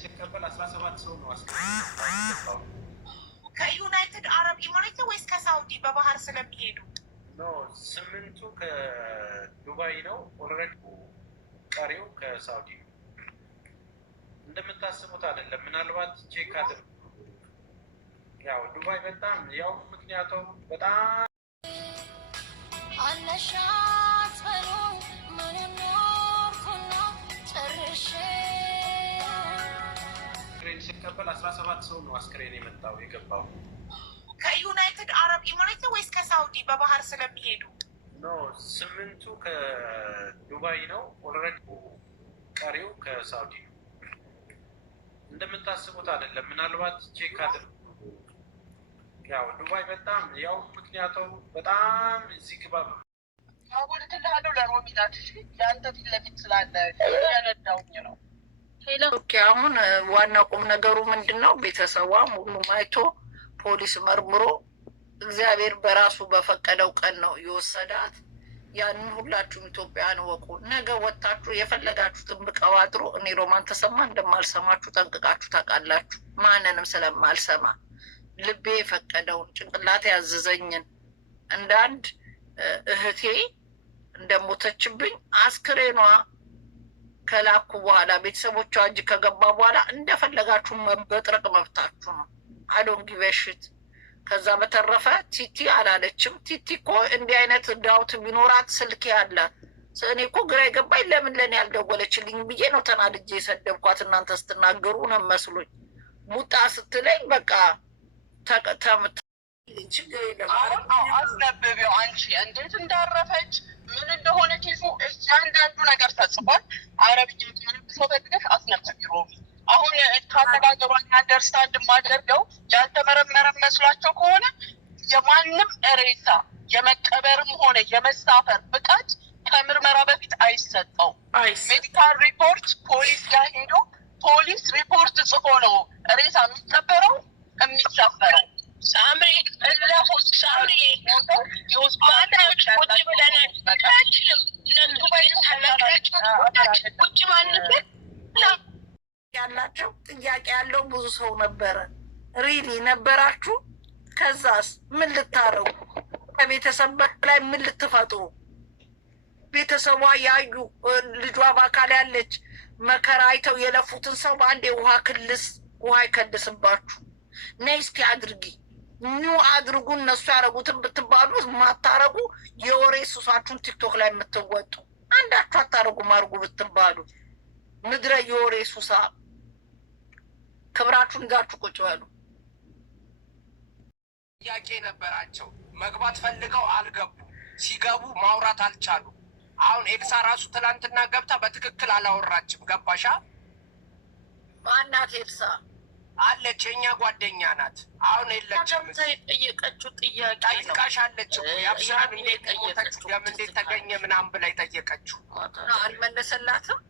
ሲቀበል 17 ሰው ነው አስቀምጠው ከዩናይትድ አረብ ኤሚሬት ወይስ ከሳውዲ በባህር ስለሚሄዱ ነው። 8ቱ ከዱባይ ነው። ኦልሬዲ ቀሪው ከሳውዲ ነው። እንደምታስቡት አይደለም። ምናልባት ቼክ አድርጉ። ያው ዱባይ በጣም ያው ምክንያቱም በጣም አነሻት በሉ ምንም ኖርኩና ጨርሼ ሲቀበል 17 ሰው ነው አስክሬን የመጣው የገባው። ከዩናይትድ አረብ ኤሚሬት ወይስ ከሳውዲ በባህር ስለሚሄዱ ነው። 8ቱ ከዱባይ ነው። ኦልሬዲ ቀሪው ከሳውዲ ነው። እንደምታስቡት አይደለም። ምናልባት ቼክ አድርጉ። ያው ዱባይ በጣም ያው ምክንያቱም በጣም እዚህ ግባ ያጎልትልሃለሁ ለሮሚናት ያንተ ፊት ለፊት ስላለ ያነዳውኝ ነው። ኦኬ አሁን ዋና ቁም ነገሩ ምንድን ነው? ቤተሰቧ ሁሉም አይቶ ፖሊስ መርምሮ እግዚአብሔር በራሱ በፈቀደው ቀን ነው የወሰዳት። ያንን ሁላችሁም ኢትዮጵያን ወቁ። ነገ ወታችሁ የፈለጋችሁትን ብቀባጥሩ እኔ ሮማን ተሰማ እንደማልሰማችሁ ጠንቅቃችሁ ታውቃላችሁ። ማንንም ስለማልሰማ ልቤ የፈቀደውን ጭንቅላቴ ያዘዘኝን እንደ አንድ እህቴ እንደሞተችብኝ አስክሬኗ ከላኩ በኋላ ቤተሰቦቿ እጅ ከገባ በኋላ እንደፈለጋችሁ መበጥረቅ መብታችሁ ነው። አዶን ጊቨሽት። ከዛ በተረፈ ቲቲ አላለችም። ቲቲ እኮ እንዲህ አይነት ዳውት ቢኖራት ስልክ ያላት እኔ እኮ ግራ የገባኝ ለምን ለእኔ ያልደወለችልኝ ብዬ ነው ተናድጄ የሰደብኳት። እናንተ ስትናገሩ ነው መስሎኝ ሙጣ ስትለኝ በቃ ችግር የለም አስነብቢው። አንቺ እንዴት እንዳረፈች ምን እንደሆነ ኬሱ እያንዳንዱ ነገር ተጽፏል። አረብኛ ምንም ሰው ፈልገሽ አስነብቢ ሮሚ። አሁን ከአነጋገሯን አንደርስታንድ የማደርገው ያልተመረመረ መስሏቸው ከሆነ የማንም ሬሳ የመቀበርም ሆነ የመሳፈር ፍቃድ ከምርመራ በፊት አይሰጠውም። ሜዲካል ሪፖርት ፖሊስ ጋር ሄዶ ፖሊስ ሪፖርት ጽፎ ነው ሬሳ የሚቀበረው የሚሳፈረው። ሳምሪ እለፎች ሳምሪ የሆስፒታሎች ቁጭ ብለናል። ቁጭ ማንበት ያላቸው ጥያቄ ያለው ብዙ ሰው ነበረ። ሪሊ ነበራችሁ። ከዛስ ምን ልታረጉ? ከቤተሰብ ላይ ምን ልትፈጥሩ? ቤተሰቧ ያዩ ልጇ በአካል ያለች መከራ አይተው የለፉትን ሰው በአንዴ ውሃ ይከልስባችሁ። ነይ እስኪ አድርጊ ኑ አድርጉ። እነሱ ያደረጉትን ብትባሉ ማታረጉ የወሬ ሱሳችሁን ቲክቶክ ላይ የምትወጡ አንዳችሁ አታረጉም። አድርጉ ብትባሉ ምድረ የወሬ ሱሳ ክብራችሁን ይዛችሁ ቁጭ በሉ። ጥያቄ ነበራቸው። መግባት ፈልገው አልገቡ። ሲገቡ ማውራት አልቻሉ። አሁን ኤልሳ ራሱ ትላንትና ገብታ በትክክል አላወራችም። ገባሻ? ማናት ኤልሳ? አለች፣ የኛ ጓደኛ ናት። አሁን የለችም። የጠየቀችው ጥያቄ ጠይቃሻለች እኮ የአብስራን ጠየቀችው። ለምን እንዴት ተገኘ ምናምን ብላ የጠየቀችው አልመለሰላትም።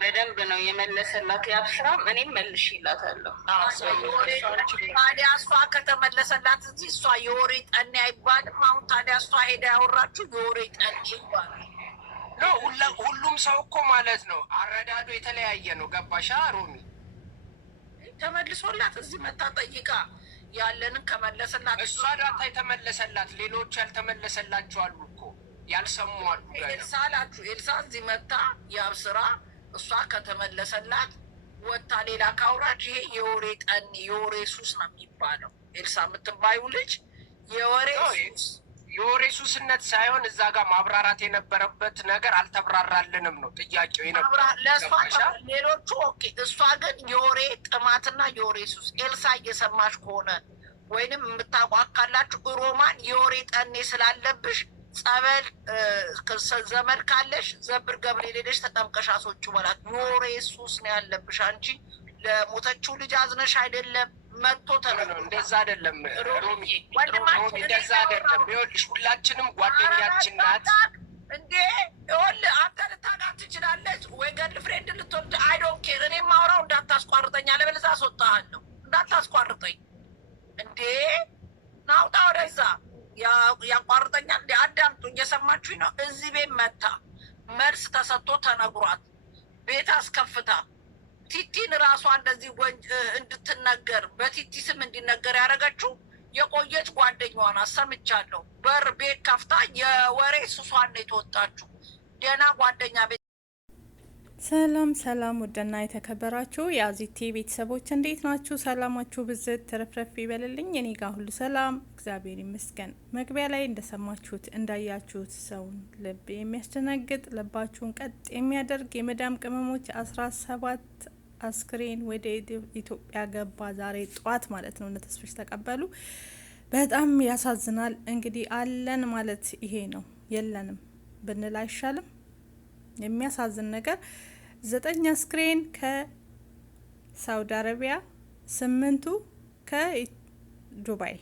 በደንብ ነው የመለሰላት የአብስራም። እኔም መልሽ ይላታለሁ። ታዲያ እሷ ከተመለሰላት እዚህ እሷ የወሬ ጠኔ አይባልም። አሁን ታዲያ እሷ ሄዳ ያወራችሁ የወሬ ጠኔ ይባላል። ሁሉም ሰው እኮ ማለት ነው አረዳዱ የተለያየ ነው። ገባሻ ሮሚ? ተመልሶላት እዚህ መታ ጠይቃ ያለንን ከመለሰላት እሷ ዳታ የተመለሰላት፣ ሌሎች ያልተመለሰላቸው አሉ እኮ ያልሰሙ አሉ። ኤልሳ አላችሁ። ኤልሳ እዚህ መታ የአብስራ እሷ ከተመለሰላት ወታ ሌላ ካውራች ይሄ የወሬ ጠኔ የወሬ ሱስ ነው የሚባለው። ኤልሳ የምትባዩ ልጅ የወሬ ሱስ የወሬ ሱስነት ሳይሆን እዛ ጋር ማብራራት የነበረበት ነገር አልተብራራልንም ነው ጥያቄው የነበረው። ሌሎቹ ኦኬ። እሷ ግን የወሬ ጥማትና የወሬ ሱስ። ኤልሳ እየሰማሽ ከሆነ ወይንም የምታቋካላችሁ ሮማን የወሬ ጠኔ ስላለብሽ ጸበል ዘመድ ካለሽ ዘብር ገብርኤል ሄደሽ ተጠምቀሽ አስወጪ በላት። የወሬ ሱስ ነው ያለብሽ አንቺ። ለሞተችው ልጅ አዝነሽ አይደለም መጥቶ እንደዛ አይደለም ሮሚ፣ እንደዛ አይደለም። ይኸውልሽ ሁላችንም ጓደኛችን ናት እንዴ። ይኸውልህ አንተ ልታውቃት ትችላለች ወይ ገርል ፍሬንድ ልትወድ አይ ዶንት ኬር። እኔ ማውራው እንዳታስቋርጠኝ፣ አለበለዚያ አስወጣሃለሁ። እንዳታስቋርጠኝ እንዴ። ናውጣ ወደዛ ያቋርጠኛል እንዴ። አዳምጡ እየሰማ እየሰማችሁኝ ነው? እዚህ ቤት መታ መልስ ተሰጥቶ ተነግሯት ቤት አስከፍታ ቲቲን ራሷ እንደዚህ እንድትነገር በቲቲ ስም እንዲነገር ያደረገችው የቆየች ጓደኛዋን ሰምቻለሁ። በር ቤት ከፍታ የወሬ ሱሷን ነው የተወጣችው። ደህና ጓደኛ ቤት። ሰላም ሰላም፣ ውድና የተከበራችሁ የአዚቲ ቤተሰቦች እንዴት ናችሁ? ሰላማችሁ ብዝት ትረፍረፍ ይበልልኝ። እኔ ጋር ሁሉ ሰላም እግዚአብሔር ይመስገን። መግቢያ ላይ እንደሰማችሁት እንዳያችሁት ሰውን ልብ የሚያስደነግጥ ልባችሁን ቀጥ የሚያደርግ የመዳም ቅመሞች 17 አስክሬን ወደ ኢትዮጵያ ገባ ዛሬ ጠዋት ማለት ነው። ተስፍሽ ተቀበሉ። በጣም ያሳዝናል። እንግዲህ አለን ማለት ይሄ ነው፣ የለንም ብንል አይሻልም? የሚያሳዝን ነገር 9 አስክሬን ከሳውዲ አረቢያ፣ 8ቱ ከዱባይ።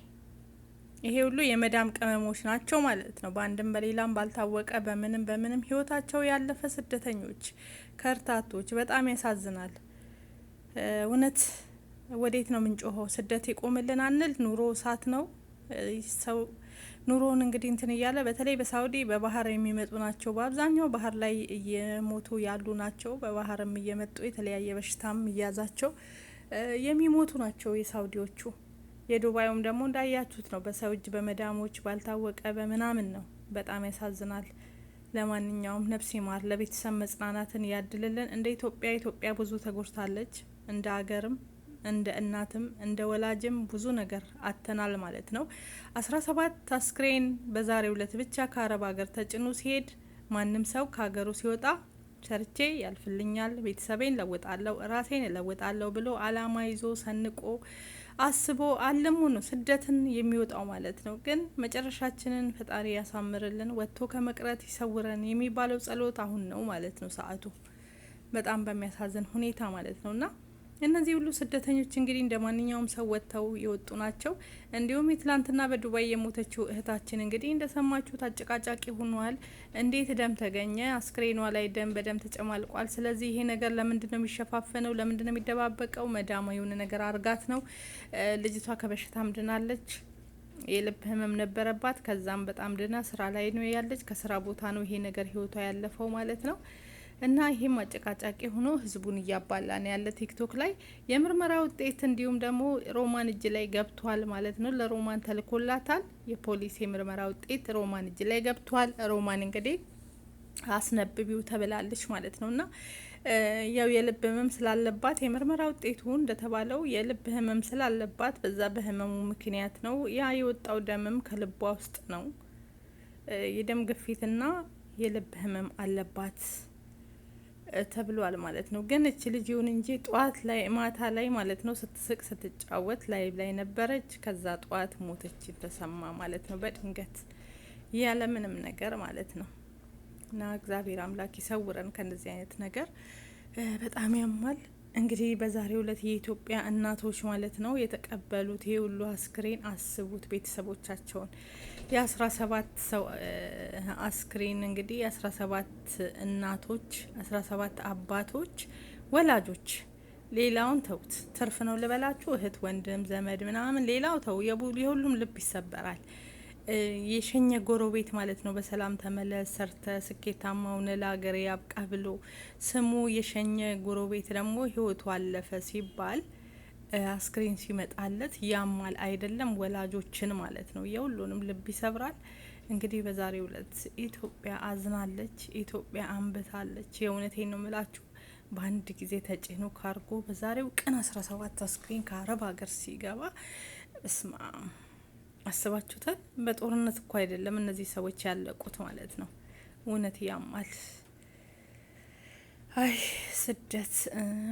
ይሄ ሁሉ የመዳም ቅመሞች ናቸው ማለት ነው። በአንድም በሌላም ባልታወቀ በምንም ህይወታቸው ያለፈ ስደተኞች፣ ከርታቶች። በጣም ያሳዝናል። እውነት ወዴት ነው ምንጮኸው? ስደት ይቆምልን አንል? ኑሮ እሳት ነው። ሰው ኑሮን እንግዲህ እንትን እያለ በተለይ በሳውዲ በባህር የሚመጡ ናቸው። በአብዛኛው ባህር ላይ እየሞቱ ያሉ ናቸው። በባህርም እየመጡ የተለያየ በሽታም እያዛቸው የሚሞቱ ናቸው የሳውዲዎቹ። የዱባዩም ደግሞ እንዳያችሁት ነው፣ በሰው እጅ በመዳሞች ባልታወቀ በምናምን ነው። በጣም ያሳዝናል። ለማንኛውም ነፍስ ይማር፣ ለቤተሰብ መጽናናትን ያድልልን። እንደ ኢትዮጵያ ብዙ ተጎድታለች። እንደ አገርም እንደ እናትም እንደ ወላጅም ብዙ ነገር አተናል ማለት ነው። 17 አስክሬን በዛሬው ዕለት ብቻ ከአረብ ሀገር ተጭኖ ሲሄድ ማንም ሰው ከሀገሩ ሲወጣ ሰርቼ ያልፍልኛል፣ ቤተሰቤን ለውጣለሁ፣ ራሴን ለውጣለሁ ብሎ አላማ ይዞ ሰንቆ አስቦ አልሞ ነው ስደትን የሚወጣው ማለት ነው። ግን መጨረሻችንን ፈጣሪ ያሳምርልን፣ ወጥቶ ከመቅረት ይሰውረን የሚባለው ጸሎት አሁን ነው ማለት ነው ሰዓቱ። በጣም በሚያሳዝን ሁኔታ ማለት ነውና እነዚህ ሁሉ ስደተኞች እንግዲህ እንደ ማንኛውም ሰው ወጥተው የወጡ ናቸው። እንዲሁም የትላንትና በዱባይ የሞተችው እህታችን እንግዲህ እንደሰማችሁት አጨቃጫቂ ሆኗል። እንዴት ደም ተገኘ? አስክሬኗ ላይ ደም በደም ተጨማልቋል። ስለዚህ ይሄ ነገር ለምንድን ነው የሚሸፋፈነው? ለምንድን ነው የሚደባበቀው? መዳማ የሆነ ነገር አርጋት ነው። ልጅቷ ከበሽታም ድናለች። የልብ ህመም ነበረባት። ከዛም በጣም ድና ስራ ላይ ነው ያለች። ከስራ ቦታ ነው ይሄ ነገር ህይወቷ ያለፈው ማለት ነው። እና ይሄም አጨቃጫቂ ሆኖ ህዝቡን እያባላ ነው ያለ ቲክቶክ ላይ። የምርመራ ውጤት እንዲሁም ደግሞ ሮማን እጅ ላይ ገብቷል ማለት ነው። ለሮማን ተልኮላታል። የፖሊስ የምርመራ ውጤት ሮማን እጅ ላይ ገብቷል። ሮማን እንግዲህ አስነብቢው ተብላለች ማለት ነው። እና ያው የልብ ህመም ስላለባት የምርመራ ውጤቱ እንደተባለው የልብ ህመም ስላለባት በዛ በህመሙ ምክንያት ነው ያ የወጣው ደምም ከልቧ ውስጥ ነው። የደም ግፊትና የልብ ህመም አለባት ተብሏል ማለት ነው። ግን እች ልጅ ይሁን እንጂ ጠዋት ላይ ማታ ላይ ማለት ነው ስትስቅ ስትጫወት ላይ ነበረች። ከዛ ጠዋት ሞተች ተሰማ ማለት ነው በድንገት ያለ ምንም ነገር ማለት ነው። እና እግዚአብሔር አምላክ ይሰውረን ከእንደዚህ አይነት ነገር። በጣም ያማል። እንግዲህ በዛሬው ዕለት የኢትዮጵያ እናቶች ማለት ነው የተቀበሉት ይሄ ሁሉ አስክሬን። አስቡት ቤተሰቦቻቸውን የ17 ሰው አስክሬን እንግዲህ 17 እናቶች፣ 17 አባቶች፣ ወላጆች። ሌላውን ተውት፣ ትርፍ ነው ልበላችሁ፣ እህት ወንድም ዘመድ ምናምን ሌላው ተው፣ የሁሉም ልብ ይሰበራል። የሸኘ ጎረቤት ማለት ነው በሰላም ተመለስ፣ ሰርተ ስኬታማ ሆነ ለሀገር ያብቃ ብሎ ስሙ የሸኘ ጎረቤት ደግሞ ህይወቱ አለፈ ሲባል አስክሬን ሲመጣለት ያማል አይደለም? ወላጆችን ማለት ነው። የሁሉንም ልብ ይሰብራል። እንግዲህ በዛሬው ዕለት ኢትዮጵያ አዝናለች፣ ኢትዮጵያ አንብታለች። የእውነቴን ነው ምላችሁ። በአንድ ጊዜ ተጭኖ ካርጎ በዛሬው ቀን 17 አስክሬን ከአረብ ሀገር ሲገባ እስማ አስባችሁታል? በጦርነት እኮ አይደለም እነዚህ ሰዎች ያለቁት ማለት ነው። እውነት ያማል። አይ ስደት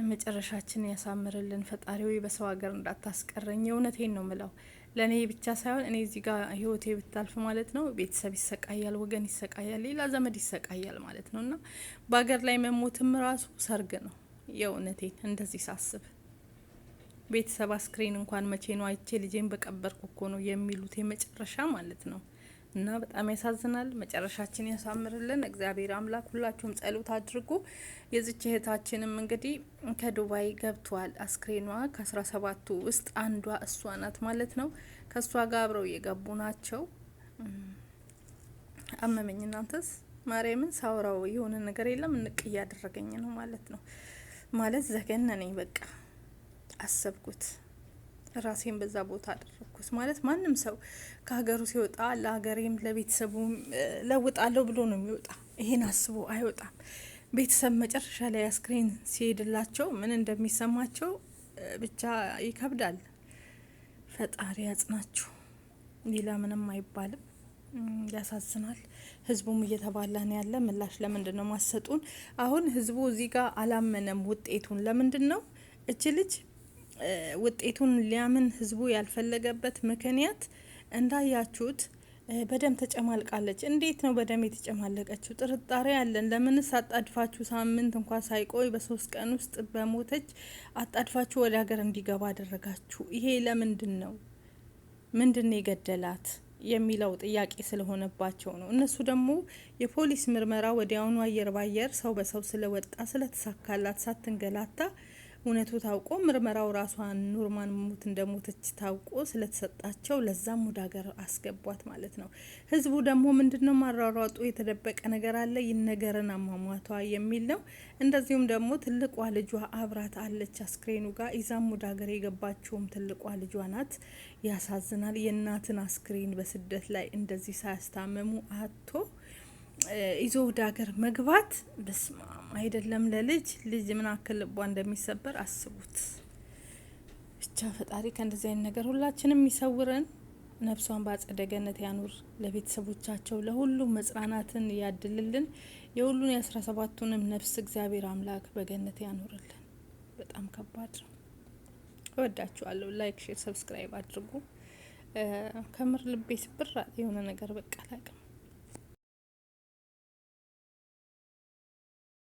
መጨረሻችን ያሳምርልን ፈጣሪው። በሰው ሀገር እንዳታስቀረኝ። የእውነቴን ነው ምለው። ለእኔ ብቻ ሳይሆን እኔ እዚህ ጋር ህይወቴ ብታልፍ ማለት ነው ቤተሰብ ይሰቃያል፣ ወገን ይሰቃያል፣ ሌላ ዘመድ ይሰቃያል ማለት ነው። እና በሀገር ላይ መሞትም ራሱ ሰርግ ነው። የእውነቴን እንደዚህ ሳስብ ቤተሰብ አስክሬን እንኳን መቼ ነው አይቼ ልጄን በቀበርኩ እኮ ነው የሚሉት የመጨረሻ ማለት ነው። እና በጣም ያሳዝናል። መጨረሻችን ያሳምርልን እግዚአብሔር አምላክ። ሁላችሁም ጸሎት አድርጉ። የዚች እህታችንም እንግዲህ ከዱባይ ገብቷል አስክሬኗ። ከ17ቱ ውስጥ አንዷ እሷ ናት ማለት ነው። ከእሷ ጋር አብረው የገቡ ናቸው። አመመኝ። እናንተስ? ማርያምን ሳውራው የሆነ ነገር የለም እንቅ እያደረገኝ ነው ማለት ነው። ማለት ዘገነነኝ። በቃ አሰብኩት፣ ራሴን በዛ ቦታ አደረግኩት። ማለት ማንም ሰው ከሀገሩ ሲወጣ ለሀገሬም ለቤተሰቡም ለውጣለሁ ብሎ ነው የሚወጣ። ይሄን አስቦ አይወጣም። ቤተሰብ መጨረሻ ላይ አስክሬን ሲሄድላቸው ምን እንደሚሰማቸው ብቻ ይከብዳል። ፈጣሪ ያጽናችሁ። ሌላ ምንም አይባልም። ያሳዝናል። ህዝቡም እየተባላን ያለ ምላሽ ለምንድን ነው ማሰጡን? አሁን ህዝቡ እዚህ ጋር አላመነም ውጤቱን። ለምንድን ነው እች ልጅ ውጤቱን ሊያምን ህዝቡ ያልፈለገበት ምክንያት እንዳያችሁት በደም ተጨማልቃለች። እንዴት ነው በደም የተጨማለቀችው? ጥርጣሬ ያለን። ለምንስ አጣድፋችሁ ሳምንት እንኳን ሳይቆይ በ3 ቀን ውስጥ በሞተች አጣድፋችሁ ወደ ሀገር እንዲገባ አደረጋችሁ? ይሄ ለምንድን ነው? ምንድን ነው የገደላት የሚለው ጥያቄ ስለሆነባቸው ነው። እነሱ ደግሞ የፖሊስ ምርመራ ወዲያውኑ አየር ባየር ሰው በሰው ስለወጣ ስለተሳካላት ሳትንገላታ እውነቱ ታውቆ ምርመራው ራሷን ኑርማን ሞት እንደሞተች ታውቆ ስለተሰጣቸው ለዛም ወደ ሀገር አስገቧት ማለት ነው። ህዝቡ ደግሞ ምንድነው ማራራጡ? የተደበቀ ነገር አለ ይነገረን አሟሟቷ የሚል ነው። እንደዚሁም ደግሞ ትልቋ ልጇ አብራት አለች አስክሬኑ ጋር። ይዛም ወደ ሀገር የገባችውም ትልቋ ልጇ ናት። ያሳዝናል። የእናትን አስክሬን በስደት ላይ እንደዚህ ሳያስታመሙ አቶ ይዞ ወደ ሀገር መግባት በስማ አይደለም ለልጅ ልጅ ምን አክል ልቧ እንደሚሰበር አስቡት። ብቻ ፈጣሪ ከእንደዚህ አይነት ነገር ሁላችንም ይሰውረን፣ ነፍሷን በአጸደ ገነት ያኑር፣ ለቤተሰቦቻቸው ለሁሉም መጽናናትን ያድልልን። የሁሉን የ17ቱንም ነፍስ እግዚአብሔር አምላክ በገነት ያኑርልን። በጣም ከባድ ነው። እወዳችኋለሁ። ላይክ፣ ሼር፣ ሰብስክራይብ አድርጉ። ከምር ልቤ ስብር የሆነ ነገር በቃ ላቅም